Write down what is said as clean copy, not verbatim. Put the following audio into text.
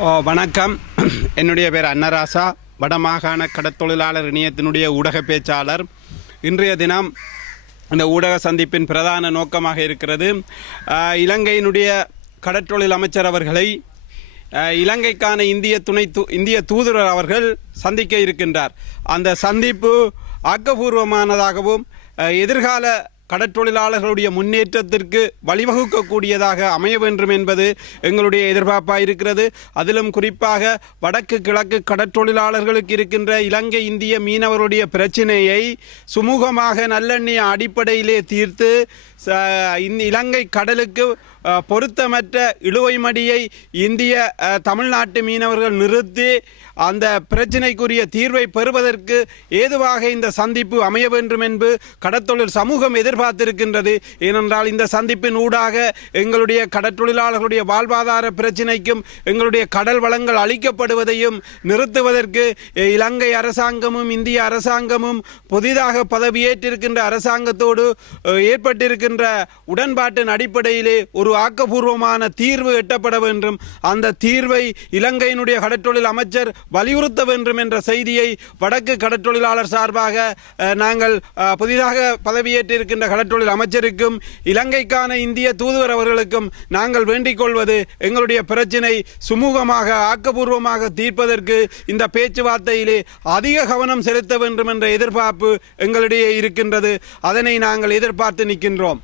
வணக்கம். என்னுடைய பேர் அன்னராசா, வடமாகாண கடற்தொழிலாளர் இணையத்தினுடைய ஊடக பேச்சாளர். இன்றைய தினம் இந்த ஊடக சந்திப்பின் பிரதான நோக்கமாக இருக்கிறது, இலங்கையினுடைய கடற்றொழில் அமைச்சர் அவர்களை இலங்கைக்கான இந்திய தூதுவர் அவர்கள் சந்திக்க இருக்கின்றார். அந்த சந்திப்பு ஆக்கப்பூர்வமானதாகவும் எதிர்கால கடற்றொழிலாளர்களுடைய முன்னேற்றத்திற்கு வழிவகுக்கக்கூடியதாக அமைய வேண்டும் என்பது எங்களுடைய எதிர்பார்ப்பாக இருக்கிறது. அதிலும் குறிப்பாக வடக்கு கிழக்கு கடற்றொழிலாளர்களுக்கு இருக்கின்ற இலங்கை இந்திய மீனவர்களுடைய பிரச்சினையை சுமூகமாக நல்லெண்ணெய் அடிப்படையிலே தீர்த்து இலங்கை கடலுக்கு பொருத்தமற்ற இழுவை மடியை இந்திய தமிழ்நாட்டு மீனவர்கள் நிறுத்தி அந்த பிரச்சினைக்குரிய தீர்வை பெறுவதற்கு ஏதுவாக இந்த சந்திப்பு அமைய வேண்டும் என்று கடற்தொழில் சமூகம் எதிர்பார்த்திருக்கின்றது. ஏனென்றால் இந்த சந்திப்பின் ஊடாக எங்களுடைய கடற்றொழிலாளர்களுடைய வாழ்வாதார பிரச்சினைக்கும் எங்களுடைய கடல் வளங்கள் அளிக்கப்படுவதையும் நிறுத்துவதற்கு இலங்கை அரசாங்கமும் இந்திய அரசாங்கமும் புதிதாக பதவியேற்றிருக்கின்ற அரசாங்கத்தோடு ஏற்பட்டிருக்கின்ற உடன்பாட்டின் அடிப்படையிலே ஒரு ஆக்கப்பூர்வமான தீர்வு எட்டப்பட வேண்டும். அந்த தீர்வை இலங்கையினுடைய கடற்றொழில் அமைச்சர் வலியுறுத்த வேண்டும் என்ற செய்தியை வடக்கு கடற்றொழிலாளர் சார்பாக நாங்கள் புதிதாக பதவியேற்றிருக்கின்ற கடற்றொழில் அமைச்சருக்கும் இலங்கைக்கான இந்திய தூதுவர் அவர்களுக்கும் நாங்கள் வேண்டிக் கொள்வது, எங்களுடைய பிரச்சினை சுமூகமாக ஆக்கப்பூர்வமாக தீர்ப்பதற்கு இந்த பேச்சுவார்த்தையிலே அதிக கவனம் செலுத்த வேண்டும் என்ற எதிர்பார்ப்பு எங்களிடையே இருக்கின்றது. அதனை நாங்கள் எதிர்பார்த்து நிற்கின்றோம்.